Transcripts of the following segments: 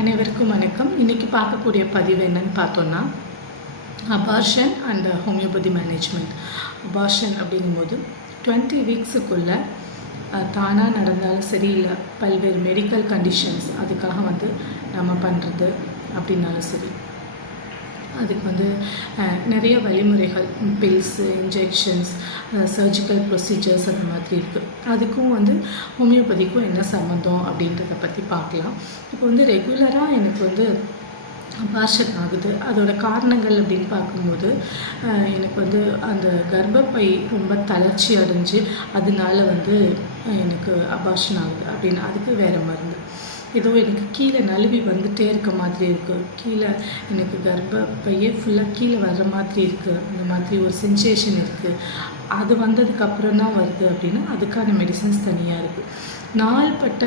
அனைவருக்கும் வணக்கம். இன்றைக்கி பார்க்கக்கூடிய பதிவு என்னன்னு பார்த்தோன்னா abortion and homeopathy management abortion அப்படிங்கும்போது டுவெண்ட்டி வீக்ஸுக்குள்ளே தானாக நடந்தாலும் சரி இல்லை பல்வேறு மெடிக்கல் கண்டிஷன்ஸ் அதுக்காக வந்து நம்ம பண்ணுறது அப்படின்னாலும் சரி. அதுக்கு வந்து நிறைய வழிமுறைகள் பில்ஸு இன்ஜெக்ஷன்ஸ் சர்ஜிக்கல் ப்ரொசீஜர்ஸ் அந்த மாதிரி இருக்குது அதுக்கும் வந்து ஹோமியோபதிக்கும் என்ன சம்மந்தம் அப்படின்றத பற்றி பார்க்கலாம். இப்போ வந்து ரெகுலராக எனக்கு வந்து அபார்ஷன் ஆகுது. அதோட காரணங்கள் அப்படின்னு பார்க்கும்போது எனக்கு வந்து அந்த கர்ப்பப்பை ரொம்ப தளர்ச்சி அடைஞ்சு அதனால வந்து எனக்கு அபார்ஷன் ஆகுது அப்படின்னு. அதுக்கு வேறு மருந்து. ஏதோ எனக்கு கீழே நழுவி வந்துட்டே இருக்க மாதிரி இருக்குது கீழே எனக்கு கர்ப்பப்பையே ஃபுல்லாக கீழே வர்ற மாதிரி இருக்குது அந்த மாதிரி ஒரு சென்சேஷன் இருக்குது அது வந்ததுக்கப்புறம் தான் வருது அப்படின்னா அதுக்கான மெடிசன்ஸ் தனியாக இருக்குது நாள்பட்ட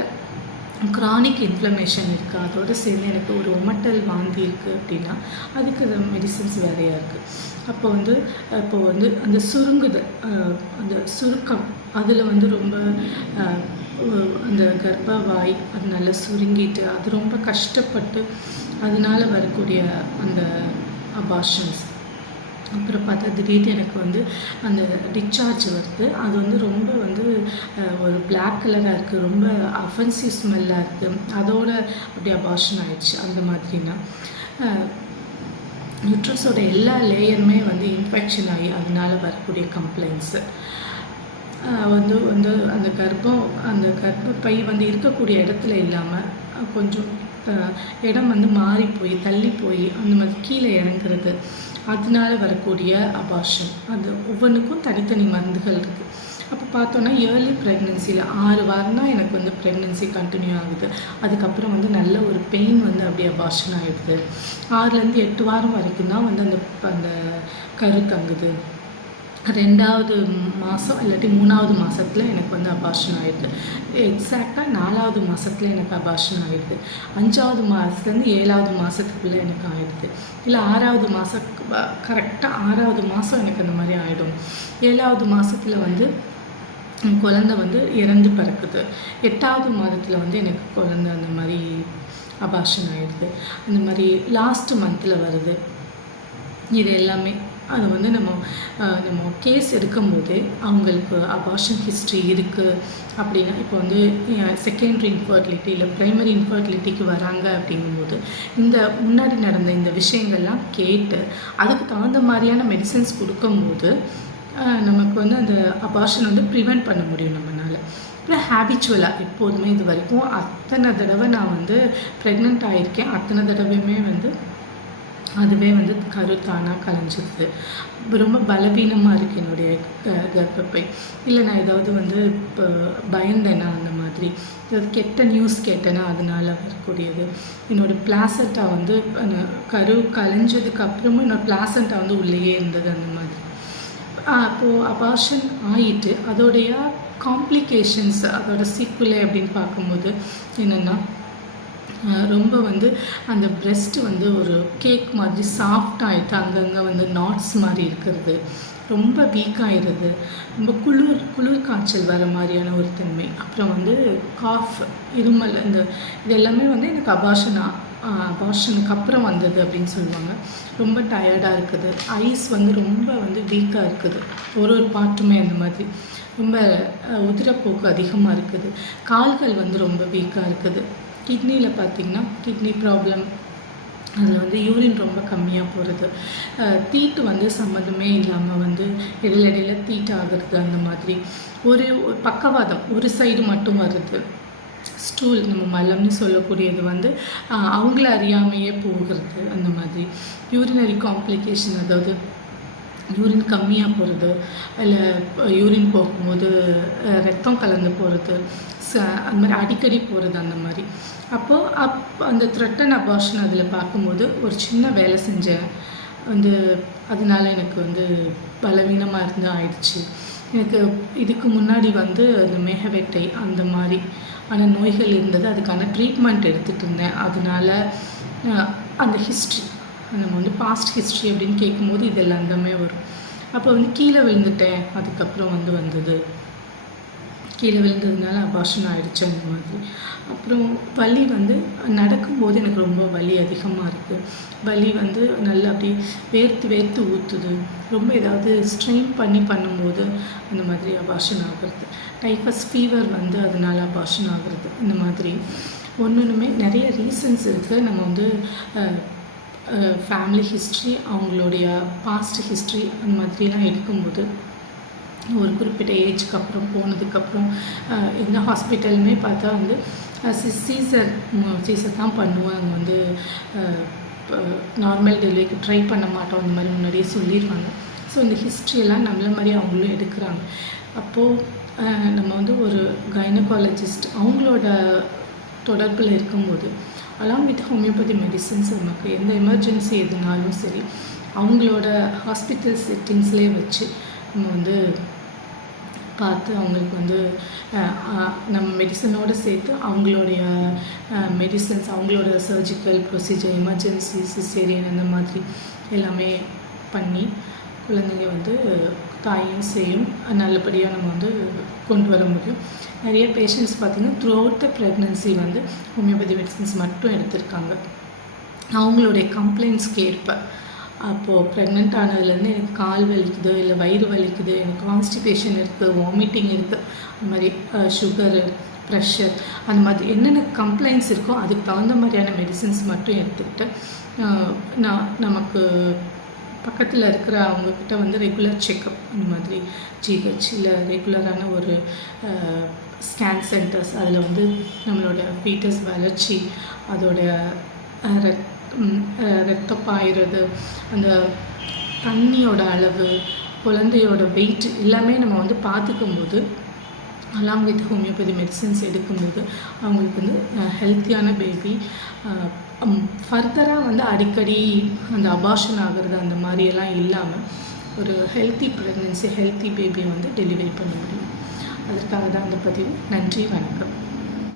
க்ரானிக் இன்ஃப்ளமேஷன் இருக்குது அதோடு சேர்ந்து எனக்கு ஒரு ஒமட்டல் வாந்தி இருக்குது அப்படின்னா அதுக்கு மெடிசன்ஸ் வேறையாக இருக்குது அப்போ வந்து இப்போ வந்து அந்த சுருங்குதல் அந்த சுருக்கம் அதில் வந்து ரொம்ப அந்த கர்ப்பவாய் அது நல்லா சுருங்கிட்டு அது ரொம்ப கஷ்டப்பட்டு அதனால வரக்கூடிய அந்த அபாஷன்ஸ் அப்புறம் பார்த்தா திடீர்னு எனக்கு வந்து அந்த டிஸ்சார்ஜ் வருது. அது வந்து ரொம்ப வந்து ஒரு பிளாக் கலராக இருக்குது ரொம்ப அஃபென்சிவ் ஸ்மெல்லாக இருக்குது அதோட அப்படியே அபாஷன் ஆயிடுச்சு. அந்த மாதிரினா யூட்ரஸோட எல்லா லேயருமே வந்து இன்ஃபெக்ஷன் ஆகி அதனால வரக்கூடிய கம்ப்ளைண்ட்ஸு வந்து வந்து அந்த கர்ப்பம் அந்த கர்ப்பப்பை வந்து இருக்கக்கூடிய இடத்துல இல்லாமல் கொஞ்சம் இடம் வந்து மாறி போய் தள்ளி போய் அந்த மாதிரி கீழே இறங்குறது. அதனால வரக்கூடிய அபார்ஷன் அது ஒவ்வொன்றுக்கும் தனித்தனி மருந்துகள் இருக்குது அப்போ பார்த்தோன்னா ஏர்லி ப்ரெக்னென்சியில் ஆறு வாரம் தான் எனக்கு வந்து ப்ரெக்னென்சி கண்டினியூ ஆகுது. அதுக்கப்புறம் வந்து நல்ல ஒரு பெயின் வந்து அப்படியே அபார்ஷன் ஆகிடுது ஆறுலேருந்து எட்டு வாரம் வரைக்கும் தான் வந்து அந்த அந்த கரு தங்குது ரெண்டாவது மாதம் இல்லாட்டி மூணாவது மாதத்தில் எனக்கு வந்து அபார்ஷன் ஆயிடுது எக்ஸாக்டாக நாலாவது மாதத்தில் எனக்கு அபார்ஷன் ஆயிடுது அஞ்சாவது மாதத்துலேருந்து ஏழாவது மாதத்துக்குள்ளே எனக்கு ஆயிடுது. இல்லை ஆறாவது மாதம் கரெக்டாக ஆறாவது மாதம் எனக்கு அந்த மாதிரி ஆகிடும் ஏழாவது மாதத்தில் வந்து குழந்த குழந்தை வந்து இறந்து பிறக்குது. எட்டாவது மாதத்தில் வந்து எனக்கு குழந்தை அந்த மாதிரி அபார்ஷன் ஆகிடுது அந்த மாதிரி லாஸ்ட் மந்தில் வருது. இது எல்லாமே. அது வந்து நம்ம நம்ம கேஸ் எடுக்கும்போது அவங்களுக்கு அபார்ஷன் ஹிஸ்ட்ரி இருக்குது அப்படின்னா இப்போ வந்து செகண்டரி இன்ஃபர்டிலிட்டி இல்லை ப்ரைமரி இன்ஃபர்டிலிட்டிக்கு வராங்க அப்படிங்கும்போது இந்த முன்னாடி நடந்த இந்த விஷயங்கள்லாம் கேட்டு அதுக்கு தகுந்த மாதிரியான மெடிசன்ஸ் கொடுக்கும்போது நமக்கு வந்து அந்த அபார்ஷன் வந்து ப்ரிவெண்ட் பண்ண முடியும் நம்மளால் அப்புறம் ஹேபிச்சுவலாக எப்போதுமே இது வரைக்கும் அத்தனை தடவை நான் வந்து ப்ரெக்னென்ட் ஆகியிருக்கேன் அத்தனை தடவையுமே வந்து அதுவே வந்து கரு தானாக கலைஞ்சிருது. ரொம்ப பலவீனமாக இருக்குது என்னுடைய க- கர்ப்பப்பை. இல்லை நான் ஏதாவது வந்து இப்போ பயந்தேனா அந்த மாதிரி. ஏதாவது கெட்ட நியூஸ் கேட்டேனா அதனால வரக்கூடியது. என்னோடய பிளாசண்டா வந்து கரு கலைஞ்சதுக்கு அப்புறமும் என்னோட பிளாசண்டா வந்து உள்ளேயே இருந்தது அந்த மாதிரி. அப்போது அபார்ஷன் ஆயிட்டு அதோடைய காம்ப்ளிகேஷன்ஸ் அதோட சீக்குலை அப்படின்னு பார்க்கும்போது என்னென்னா ரொம்ப வந்து அந்த பிரெஸ்ட்டு வந்து ஒரு கேக் மாதிரி சாஃப்ட் ஆகிட்டு அங்கங்கே வந்து நாட்ஸ் மாதிரி இருக்கிறது. ரொம்ப வீக்காகிடுது ரொம்ப குளிர் குளிர் காய்ச்சல் வர மாதிரியான ஒரு தன்மை. அப்புறம் வந்து காஃப் இருமல் இந்த இது எல்லாமே வந்து எனக்கு அபாஷனா அபார்ஷனுக்கு அப்புறம் வந்தது அப்படின்னு சொல்லுவாங்க. ரொம்ப டயர்டாக இருக்குது. ஐஸ் வந்து ரொம்ப வந்து வீக்காக இருக்குது. ஒரு ஒரு பாட்டுமே அந்த மாதிரி. ரொம்ப உதிரப்போக்கு அதிகமாக இருக்குது. கால்கள் வந்து ரொம்ப வீக்காக இருக்குது. கிட்னியில் பார்த்திங்கன்னா கிட்னி ப்ராப்ளம் அதில் வந்து யூரின் ரொம்ப கம்மியாக போகிறது தீட்டு வந்து சம்மந்தமே இல்லாமல் வந்து இடையில இடையில தீட்டு ஆகிறது அந்த மாதிரி. ஒரு ஒரு பக்கவாதம் ஒரு சைடு மட்டும் வருது. ஸ்டூல் நம்ம மலம்னு சொல்லக்கூடியது வந்து அவங்கள அறியாமையே போகிறது அந்த மாதிரி. யூரினரி காம்ப்ளிகேஷன் அதாவது யூரின் கம்மியாக போகிறது இல்லை யூரின் போகும்போது ரத்தம் கலந்து போகிறது ச அந்த மாதிரி அடிக்கடி போகிறது அந்த மாதிரி. அப்போது அப் அந்த த்ரெட்டன் அபார்ஷன் அதில் பார்க்கும்போது ஒரு சின்ன வேலை செஞ்சேன் வந்து அதனால எனக்கு வந்து பலவீனமாக இருந்து ஆயிடுச்சு. எனக்கு இதுக்கு முன்னாடி வந்து அந்த மேகவேட்டை அந்த மாதிரி ஆன நோய்கள் இருந்தது அதுக்கான ட்ரீட்மெண்ட் எடுத்துகிட்டு இருந்தேன். அதனால் அந்த ஹிஸ்ட்ரி நம்ம வந்து பாஸ்ட் ஹிஸ்ட்ரி அப்படின்னு கேட்கும்போது இது எல்லாமே வரும். அப்போ வந்து கீழே விழுந்துட்டேன் அதுக்கப்புறம் வந்து வந்தது. கீழே விழுந்ததுனால அபாஷன் ஆயிடுச்சு அந்த மாதிரி. அப்புறம் வலி வந்து நடக்கும்போது எனக்கு ரொம்ப வலி அதிகமாக இருக்குது வலி வந்து நல்லா அப்படியே வேர்த்து வேர்த்து ஊற்றுது ரொம்ப ஏதாவது ஸ்ட்ரெயின் பண்ணி பண்ணும்போது அந்த மாதிரி அபாஷன் ஆகுறது. டைஃபஸ் ஃபீவர் வந்து அதனால் அபாஷன் ஆகுறது. இந்த மாதிரி. ஒன்று ஒன்றுமே நிறைய ரீசன்ஸ் இருக்குது நம்ம வந்து ஃபேமிலி ஹிஸ்ட்ரி அவங்களுடைய பாஸ்ட் ஹிஸ்ட்ரி அந்த மாதிரிலாம் எடுக்கும்போது ஒரு குறிப்பிட்ட ஏஜ்க்கு அப்புறம் போனதுக்கப்புறம் எந்த ஹாஸ்பிட்டலுமே பார்த்தா வந்து சீசர் சீசர் தான் பண்ணுவோம் அங்கே வந்து நார்மல் டெலிவரிக்கு ட்ரை பண்ண மாட்டோம். அந்த மாதிரி முன்னாடியே சொல்லிடுவாங்க ஸோ இந்த ஹிஸ்ட்ரியெல்லாம் நம்மள மாதிரி அவங்களும் எடுக்கிறாங்க. அப்போது நம்ம வந்து ஒரு கைனகாலஜிஸ்ட் அவங்களோட தொடர்பில் இருக்கும்போது அலாங் வித் ஹோமியோபதி மெடிசன்ஸ் நமக்கு எந்த எமர்ஜென்சி எதுனாலும் சரி அவங்களோட ஹாஸ்பிட்டல் செட்டிங்ஸ்லேயே வச்சு நம்ம வந்து பார்த்து அவங்களுக்கு வந்து நம்ம மெடிசனோடு சேர்த்து அவங்களுடைய மெடிசன்ஸ் அவங்களோட சர்ஜிக்கல் ப்ரொசீஜர் எமர்ஜென்சி சிசேரியன் அந்த மாதிரி எல்லாமே பண்ணி குழந்தைங்க வந்து தாயும் செய்யும் நல்லபடியாக நம்ம வந்து கொண்டு வர முடியும். நிறைய பேஷண்ட்ஸ் பார்த்திங்கன்னா த்ரூ அவுட் த ப்ரெக்னன்சி வந்து ஹோமியோபதி மெடிசன்ஸ் மட்டும் எடுத்திருக்காங்க. அவங்களுடைய கம்ப்ளைண்ட்ஸ்க்கு ஏற்ப அப்போது ப்ரெக்னென்ட் ஆனதுலேருந்து எனக்கு கால் வலிக்குது இல்லை வயிறு வலிக்குது எனக்கு கான்ஸ்டிபேஷன் இருக்குது வாமிட்டிங் இருக்குது அந்த மாதிரி சுகரு ப்ரெஷர் அந்த மாதிரி என்னென்ன கம்ப்ளைண்ட்ஸ் இருக்கோ அதுக்கு தகுந்த மாதிரியான மெடிசின்ஸ் மட்டும் எடுத்துக்கிட்டு நான் நமக்கு பக்கத்தில் இருக்கிற அவங்கக்கிட்ட வந்து ரெகுலர் செக்கப் இந்த மாதிரி ஜிஹெச் இல்லை ரெகுலரான ஒரு ஸ்கேன் சென்டர்ஸ் அதில் வந்து நம்மளோட ஃபீட்டஸ் வளர்ச்சி அதோடய ரத்தம் பாயிறது அந்த தண்ணியோட அளவு குழந்தையோட வெயிட் எல்லாமே நம்ம வந்து பார்த்துக்கும்போது அலாங் வித் ஹோமியோபதி மெடிசின்ஸ் எடுக்கும்போது அவங்களுக்கு வந்து ஹெல்த்தியான பேபி ஃபர்தராக வந்து அடிக்கடி அந்த அபாஷன் ஆகிறது அந்த மாதிரியெல்லாம் இல்லாமல் ஒரு ஹெல்த்தி ப்ரெக்னென்சி ஹெல்த்தி பேபியை வந்து டெலிவரி பண்ண முடியும். அதற்காக தான் அந்த பதிவு. நன்றி வணக்கம்.